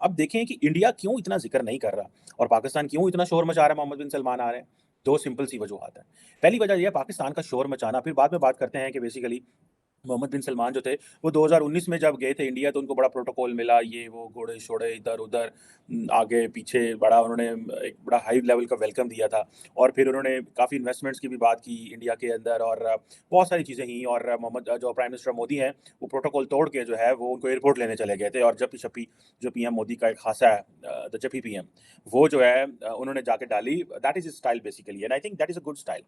अब देखें कि इंडिया क्यों इतना ज़िक्र नहीं कर रहा और पाकिस्तान क्यों इतना शोर मचा रहा है मोहम्मद बिन सलमान आ रहे हैं। 2 सिंपल सी वजूहात हैं। पहली वजह ये है पाकिस्तान का शोर मचाना, फिर बाद में बात करते हैं कि बेसिकली मोहम्मद बिन सलमान जो थे, वो 2019 में जब गए थे इंडिया तो उनको बड़ा प्रोटोकॉल मिला, ये वो घोड़े-शोड़े इधर-उधर आगे पीछे बड़ा उन्होंने एक बड़ा हाई लेवल का वेलकम दिया था और फिर उन्होंने काफ़ी इन्वेस्टमेंट्स की भी बात की इंडिया के अंदर और बहुत सारी चीज़ें की और जो प्राइम मिनिस्टर मोदी हैं, वो प्रोटोकॉल तोड़ के जो है वो उनको एयरपोर्ट लेने चले गए थे और जप्पी-शप्पी जो पीएम मोदी का एक खासा है द जप्पी पीएम, वो जो है उन्होंने जाके डाली। That is his style basically and I think that is a good style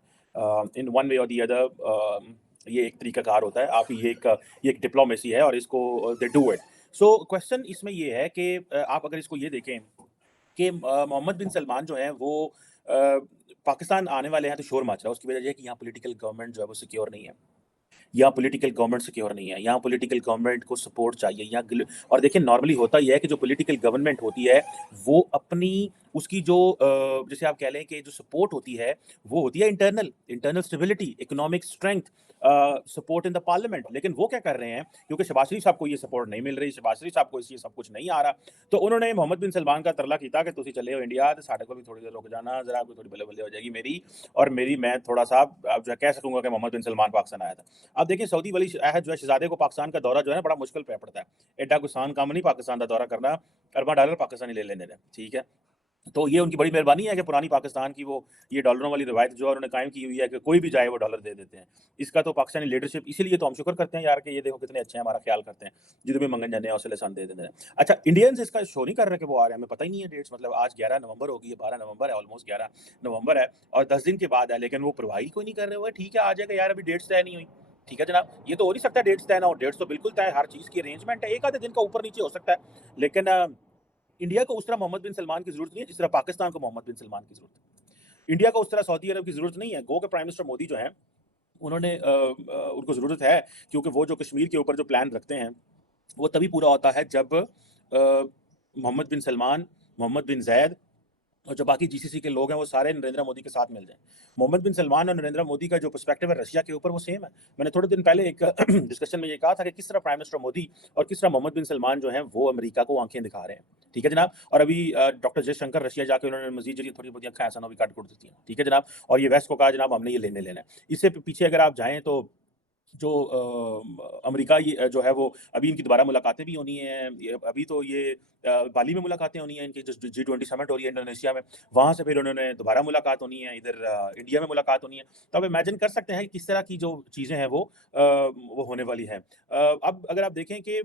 in one way और द अदर। ये एक तरीकाकार होता है। आप ये एक डिप्लोमेसी है और इसको they do it. So question इसमें ये है कि आप अगर इसको ये देखें कि मोहम्मद बिन सलमान जो हैं वो पाकिस्तान आने वाले हैं तो शोर मच रहा है। उसकी वजह ये है कि यहाँ पॉलिटिकल गवर्नमेंट जो है वो सिक्योर नहीं है। यहाँ पॉलिटिकल गवर्नमेंट सिक्योर नहीं है, यहाँ पॉलिटिकल गवर्नमेंट को सपोर्ट चाहिए यहाँ और देखिए नॉर्मली होता यह है कि जो पॉलिटिकल गवर्नमेंट होती है वो अपनी उसकी जो जैसे आप कह लें कि जो सपोर्ट होती है वो होती है internal internal stability, economic strength, support in the parliament. लेकिन वो क्या कर रहे हैं, क्योंकि शहबाज शरीफ साहब को ये सपोर्ट नहीं मिल रही, शहबाज शरीफ साहब को इसलिए सब कुछ नहीं आ रहा, तो उन्होंने मोहम्मद बिन सलमान का तरला किया कि तुम चले हो इंडिया तो साढ़े को भी थोड़ी देर रुक जाना, जरा आपको थोड़ी बल्ले बल्ले हो जाएगी मेरी और मेरी मैं थोड़ा सा अब जो है कह सकूंगा कि मोहम्मद बिन सलमान पाकिस्तान आया था। अब देखिए सऊदी वली अहद जो है शहजादे को पाकिस्तान का दौरा जो है ना बड़ा मुश्किल पे पड़ता है। एडा कोई आसान काम नहीं पाकिस्तान का दौरा करना, अरबा डॉलर पाकिस्तानी ले लेने दें, ठीक है। तो ये उनकी बड़ी मेहरबानी है कि पुरानी पाकिस्तान की वो ये डॉलरों वाली रवायत जो है उन्होंने कायम की हुई है कि कोई भी जाए वो डॉलर दे देते हैं। इसका तो पाकिस्तानी लीडरशिप इसीलिए तो हम शुक्र करते हैं यार कि ये देखो कितने अच्छे हैं, हमारा ख्याल करते हैं। जिधर भी मंगन जाने हौसले सन दे देते हैं। अच्छा इंडियंस इसका शो नहीं कर रहे कि वो आ रहे हैं, हमें पता ही नहीं है डेट्स, मतलब आज 11 नवंबर होगी, ये 12 नवंबर है, ऑलमोस्ट 11 नवंबर है और 10 दिन के बाद है, लेकिन वो परवाह ही कोई नहीं कर रहे हुए। ठीक है आ जाएगा यार, अभी डेट्स तय नहीं हुई। ठीक है जनाब, ये तो हो नहीं सकता डेट्स तय ना हो, डेट्स तो बिल्कुल तय है, हर चीज़ की अरेंजमेंट है, एक आधे दिन का ऊपर नीचे हो सकता है। लेकिन इंडिया को उस तरह मोहम्मद बिन सलमान की ज़रूरत नहीं है जिस तरह पाकिस्तान को मोहम्मद बिन सलमान की ज़रूरत है। इंडिया को उस तरह सऊदी अरब की ज़रूरत नहीं है। गो के प्राइम मिनिस्टर मोदी जो हैं, उन्होंने उनको ज़रूरत है क्योंकि वो जो कश्मीर के ऊपर जो प्लान रखते हैं, वो तभी पूरा होता है जब मोहम्मद बिन सलमान, मोहम्मद बिन ज़ैद और जो बाकी जीसीसी के लोग हैं वो सारे नरेंद्र मोदी के साथ मिल जाएँ। मोहम्मद बिन सलमान और नरेंद्र मोदी का जो पर्सपेक्टिव है रशिया के ऊपर वो सेम है। मैंने थोड़े दिन पहले एक डिस्कशन में ये कहा था कि किस तरह प्राइम मिनिस्टर मोदी और किस तरह मोहम्मद बिन सलमान जो हैं वो अमेरिका को आँखें दिखा रहे हैं। ठीक है जनाब? और अभी डॉक्टर जयशंकर रशिया जाके उन्होंने मज़ीद जो थोड़ी बहुत आँखें ऐसा ना भी काट-कूट दी थी। ठीक है जनाब? और ये वेस्ट को कहा जनाब हमने ये लेना है। इससे पीछे अगर आप जाएँ तो जो अमेरिका ये जो है वो अभी इनकी दोबारा मुलाकातें भी होनी हैं। ये अभी तो ये बाली में मुलाकातें होनी हैं इनकी, जो G20 समिट हो रही है इंडोनेशिया में, वहाँ से फिर उन्होंने दोबारा मुलाकात होनी है, इधर इंडिया में मुलाकात होनी है। तो आप इमेजिन कर सकते हैं कि किस तरह की जो चीज़ें हैं वो होने वाली हैं। अब अगर आप देखें कि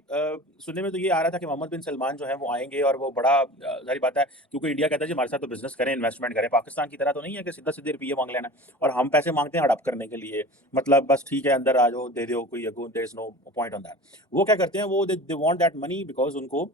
सुनने में तो ये आ रहा था कि मोहम्मद बिन सलमान जो हैं वो आएँगे और वो बड़ा ज़ाहिर बात है क्योंकि इंडिया कहता है जी हमारे साथ तो बिज़नेस करें, इन्वेस्टमेंट करें। पाकिस्तान की तरह तो नहीं है कि सीधा-सीधे रुपये माँग लेना है और हम पैसे माँगते हैं हड़प करने के लिए। मतलब बस ठीक है अंदर आ जाओ, दे दो कोई अगो there is no point on that. वो क्या करते हैं वो they want that money because उनको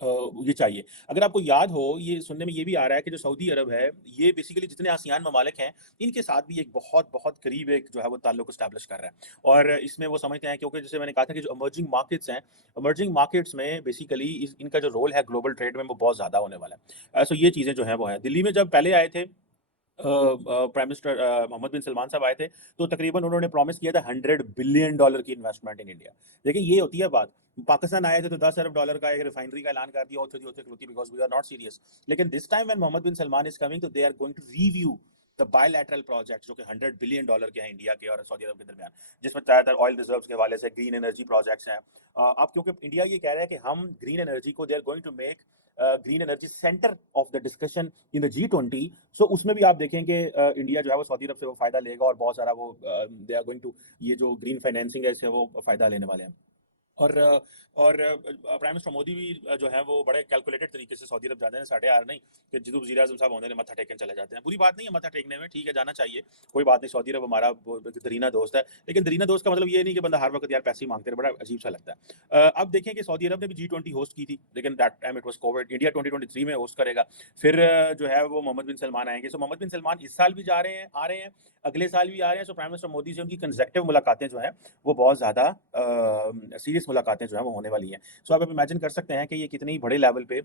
अ, ये चाहिए। अगर आपको याद हो ये सुनने में ये भी आ रहा है कि जो सऊदी अरब है, ये बेसिकली जितने आसियान ममालिक हैं, इनके साथ भी एक बहुत-बहुत करीब एक जो है वो ताल्लुक एस्टेब्लिश कर रहा है। और इसमें वो समझते हैं क्योंकि जैसे मैंने कहा था कि जो इमर्जिंग मार्केट्स हैं, इमर्जिंग मार्केट्स में बेसिकली इनका जो रोल है ग्लोबल ट्रेड में वो बहुत ज़्यादा होने वाला है। सो ये चीज़ें जो हैं वो हैं। दिल्ली में जब पहले आए थे prime minister Mohammad bin Salman साहब आए थे, तो तकरीबन उन्होंने प्रॉमिस किया था $100 बिलियन की इन्वेस्टमेंट इन इंडिया। देखिए ये होती है बात। पाकिस्तान आए थे तो $10 अरब का एक रिफाइनरी का ऐलान कर दिया, होते because we are not serious. लेकिन this time when Mohammed bin Salman is coming तो they are going to review the bilateral projects जो कि $100 बिलियन के हैं इंडिया के और सऊदी अरब के दरमियान, जिसमें ज़्यादातर ऑयल रिजर्व्स के हवाले से ग्रीन एनर्जी प्रोजेक्ट्स हैं। अब क्योंकि इंडिया ये कह रहा है कि हम ग्रीन एनर्जी को they are going to make green energy centre of the discussion in the G20। So उसमें भी आप देखें कि इंडिया जो है वो सऊदी अरब से वो फ़ायदा लेगा और बहुत सारा वो दे आर गोइंग टू ये जो ग्रीन फाइनेंसिंग है इससे वो फ़ायदा लेने वाले हैं। और प्राइम मिनिस्टर मोदी भी जो है वो बड़े कैलकुलेटेड तरीके से सऊदी अरब जाते हैं, साढ़े यार नहीं कि जिदू वज़ीर आज़म साहब होने ने मत्था टेकने चले जाते हैं। बुरी बात नहीं है मत्था टेकने में, ठीक है जाना चाहिए, कोई बात नहीं। सऊदी अरब हमारा दरीना दोस्त है, लेकिन दरीना दोस्त का मतलब ये नहीं कि बंदा हर वक्त यार पैसे ही मांगते रहे, बड़ा अजीब सा लगता है। अब देखें कि सऊदी अरब ने भी G20 होस्ट की थी, लेकिन that time it was Covid. India 2023 में होस्ट करेगा। फिर जो है वो मोहम्मद बिन सलमान आएंगे। सो मोहम्मद बिन सलमान इस साल भी जा रहे हैं, आ रहे हैं, अगले साल भी आ रहे हैं। सो प्राइम मिनिस्टर मोदी से उनकी कंसेक्टिव मुलाकातें जो हैं वो बहुत ज़्यादा सीरियस मुलाकातें जो हैं वो होने वाली हैं। सो आप इमेजिन कर सकते हैं कि ये कितनी बड़े लेवल पे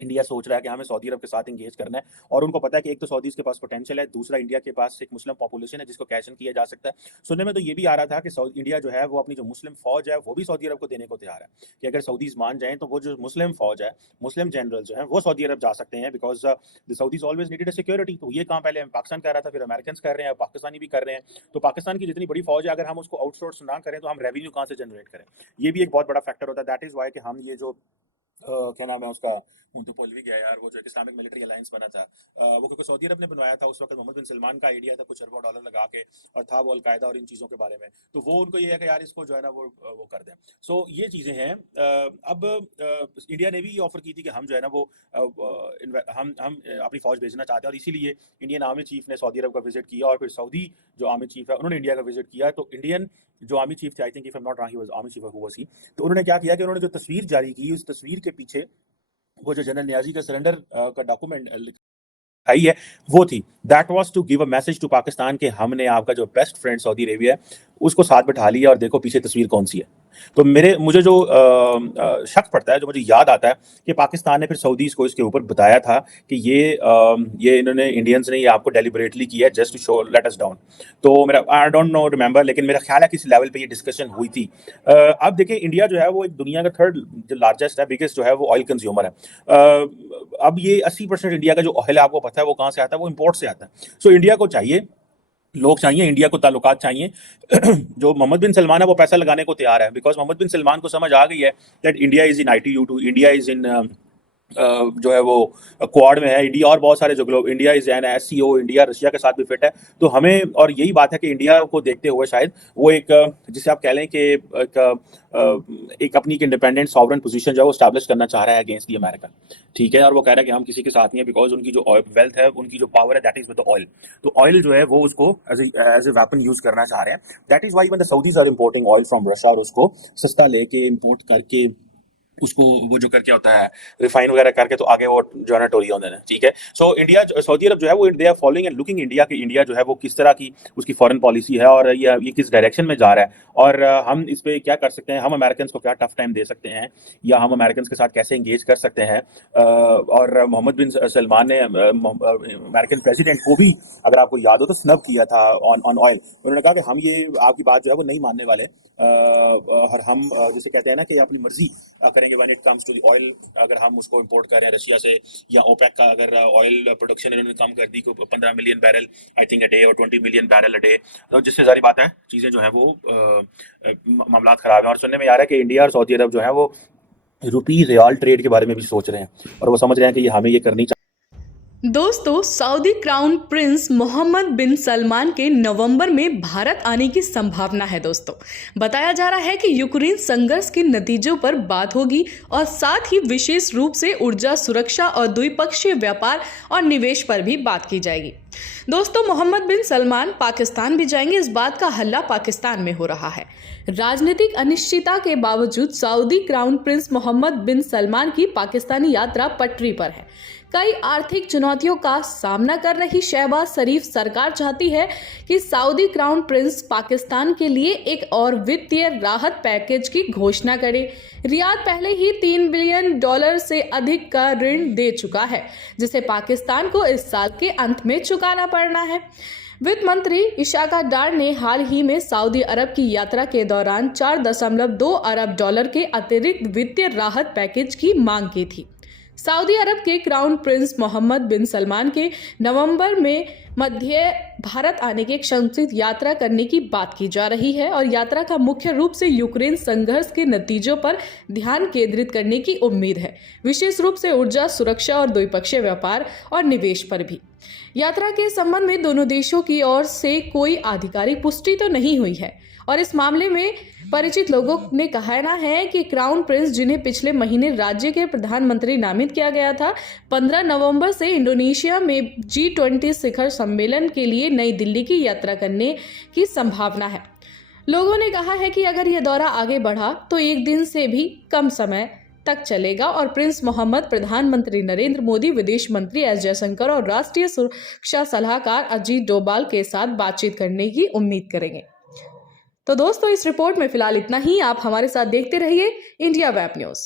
इंडिया सोच रहा है कि हमें सऊदी अरब के साथ एंगेज करना है और उनको पता है कि एक तो सऊदीज़ के पास पोटेंशियल है, दूसरा इंडिया के पास एक मुस्लिम पॉपुलेशन है जिसको कैश इन किया जा सकता है। सुनने में तो ये भी आ रहा था कि इंडिया जो है वो अपनी जो मुस्लिम फ़ौज है वो भी सऊदी अरब को देने को तैयार है, कि अगर सऊदीज़ मान जाएँ तो वो जो मुस्लिम फ़ौज है, मुस्लिम जनरल जो हैं वो सऊदी अरब जा सकते हैं, because the Saudis always needed a security. तो ये काम पहले पाकिस्तान कर रहा था, फिर अमेरिकन्स कर रहे हैं, पाकिस्तानी भी कर रहे हैं। तो पाकिस्तान की जितनी बड़ी फ़ौज है अगर हम उसको आउटसोर्स ना करें तो हम रेवेन्यू कहाँ से जनरेट करें? ये भी एक बहुत बड़ा फैक्टर होता है। दैट इज़ व्हाई कि हम ये जो क्या नाम है उसका, हूँ तो भूल भी गया यार, वो जो एक इस्लामिक मिलिट्री अलायंस बना था, वो क्योंकि सऊदी अरब ने बनवाया था उस वक्त, मोहम्मद बिन सलमान का आइडिया था कुछ अरबों डॉलर लगा के, और था वो अलकायदा और इन चीज़ों के बारे में। तो वो उनको ये है कि यार इसको जो है ना वो कर दें। सो ये चीज़ें हैं। अब इंडिया ने भी ये ऑफर की थी कि हम जो है ना वो हम अपनी फौज भेजना चाहते हैं, और इसीलिए इंडियन आर्मी चीफ ने सऊदी अरब का विजिट किया, और फिर सऊदी जो आर्मी चीफ है उन्होंने इंडिया का विजिट किया। तो इंडियन जो आर्मी चीफ थे, I think if I am not wrong he was army chief, who was he, तो उन्होंने क्या किया कि उन्होंने जो तस्वीर जारी की, उस तस्वीर के पीछे वो जो जनरल नियाजी का सरेंडर का डॉक्यूमेंट आई है, वो थी। That was to give a message to Pakistan कि हमने आपका जो बेस्ट फ्रेंड सऊदी अरेबिया है उसको साथ बिठा लिया, और देखो पीछे तस्वीर कौन सी है। तो मुझे जो शक पड़ता है, जो मुझे याद आता है कि पाकिस्तान ने फिर सऊदीज़ को इसके ऊपर बताया था कि ये इन्होंने इंडियंस ने ये आपको डेलिबरेटली किया है just to show let us down. तो मेरा आई डोंट नो रिमेंबर, लेकिन मेरा ख्याल है किसी लेवल पे ये डिस्कशन हुई थी। अब देखिए इंडिया जो है वो एक दुनिया का थर्ड जो लार्जेस्ट है, बिगेस्ट जो है वो ऑयल कंज्यूमर है। अब ये 80% इंडिया का जो ऑयल है आपको पता है वो कहाँ से आता है, वो इम्पोर्ट से आता है। सो इंडिया को चाहिए, लोग चाहिए, इंडिया को ताल्लुकात चाहिए। जो मोहम्मद बिन सलमान है वो पैसा लगाने को तैयार है, बिकॉज मोहम्मद बिन सलमान को समझ आ गई है that India is in ITU2, India is in जो है वो क्वाड में है इंडिया, और बहुत सारे जो globe, India is an SCO, India Russia के साथ भी फिट है। तो हमें, और यही बात है कि इंडिया को देखते हुए शायद वो एक जिसे आप कह लें कि एक अपनी इंडिपेंडेंट सॉवरन पोजीशन जो है वो स्टैब्लिश करना चाह रहा है अगेंस्ट दी अमेरिका। ठीक है, और वो कह रहा है कि हम किसी के साथ नहीं है, बिकॉज उनकी जो वेल्थ है, उनकी जो पावर है, that is with the oil. तो ऑयल जो है वो उसको एज ए वेपन यूज करना चाह रहे हैं। That is why when the Saudis are importing oil from Russia, और उसको सस्ता लेके इंपोर्ट करके उसको वो जो करके होता है रिफाइन वगैरह करके, तो आगे वो जो है ना टोरी होने, ठीक है। सो इंडिया, सऊदी अरब जो है वो they are following and looking India कि इंडिया जो है वो किस तरह की उसकी फॉरेन पॉलिसी है, और ये किस डायरेक्शन में जा रहा है, और हम इस पे क्या कर सकते हैं, हम अमेरिकन को क्या टफ टाइम दे सकते हैं, या हम अमेरिकन के साथ कैसे एंगेज कर सकते हैं। और मोहम्मद बिन सलमान ने अमेरिकन प्रेसिडेंट को भी, अगर आपको याद हो तो, स्नब किया था ऑन ऑयल। उन्होंने कहा कि हम ये आपकी बात जो है वो नहीं मानने वाले, और हम जिसे कहते हैं ना कि अपनी मर्जी करेंगे when it comes to the oil. अगर हम उसको इंपोर्ट कर रहे हैं रशिया से, या ओपेक का अगर ऑयल प्रोडक्शन इन्होंने कम कर दी को 15 million barrel I think a day, और 20 मिलियन बैरल अ डे, तो जिससे सारी बात है चीज़ें जो है वो मामला खराब है। और सुनने में आ रहा है कि इंडिया और सऊदी अरब जो है वो रुपी रियाल ट्रेड के बारे में भी सोच रहे हैं, और वो समझ रहे हैं कि ये हमें ये करनी चाहिए। दोस्तों, Saudi crown Prince Mohammad bin Salman के नवंबर में भारत आने की संभावना है। दोस्तों, बताया जा रहा है कि यूक्रेन संघर्ष के नतीजों पर बात होगी, और साथ ही विशेष रूप से ऊर्जा सुरक्षा और द्विपक्षीय व्यापार और निवेश पर भी बात की जाएगी। दोस्तों, मोहम्मद बिन सलमान पाकिस्तान भी जाएंगे, इस बात का हल्ला पाकिस्तान में हो रहा है। राजनीतिक अनिश्चितता के बावजूद Saudi crown Prince Mohammad bin Salman की पाकिस्तानी यात्रा पटरी पर है। कई आर्थिक चुनौतियों का सामना कर रही शहबाज शरीफ सरकार चाहती है कि सऊदी क्राउन प्रिंस पाकिस्तान के लिए एक और वित्तीय राहत पैकेज की घोषणा करे। रियाद पहले ही $3 बिलियन से अधिक का ऋण दे चुका है, जिसे पाकिस्तान को इस साल के अंत में चुकाना पड़ना है। वित्त मंत्री इशाका डार ने हाल ही में सऊदी अरब की यात्रा के दौरान $4.2 अरब के अतिरिक्त वित्तीय राहत पैकेज की मांग की थी। सऊदी अरब के crown Prince Mohammad bin Salman के नवंबर में मध्य भारत आने की एक संक्षिप्त यात्रा करने की बात की जा रही है, और यात्रा का मुख्य रूप से यूक्रेन संघर्ष के नतीजों पर ध्यान केंद्रित करने की उम्मीद है, विशेष रूप से ऊर्जा सुरक्षा और द्विपक्षीय व्यापार और निवेश पर भी। यात्रा के संबंध में दोनों देशों की ओर से कोई आधिकारिक पुष्टि तो नहीं हुई है, और इस मामले में परिचित लोगों ने कहना है कि क्राउन प्रिंस, जिन्हें पिछले महीने राज्य के प्रधानमंत्री नामित किया गया था, 15 नवंबर से इंडोनेशिया में G20 शिखर सम्मेलन के लिए नई दिल्ली की यात्रा करने की संभावना है। लोगों ने कहा है कि अगर यह दौरा आगे बढ़ा तो एक दिन से भी कम समय तक चलेगा, और प्रिंस मोहम्मद प्रधानमंत्री नरेंद्र मोदी, विदेश मंत्री S जयशंकर और राष्ट्रीय सुरक्षा सलाहकार अजीत डोभाल के साथ बातचीत करने की उम्मीद करेंगे। तो दोस्तों, इस रिपोर्ट में फिलहाल इतना ही। आप हमारे साथ देखते रहिए इंडिया वेब न्यूज़।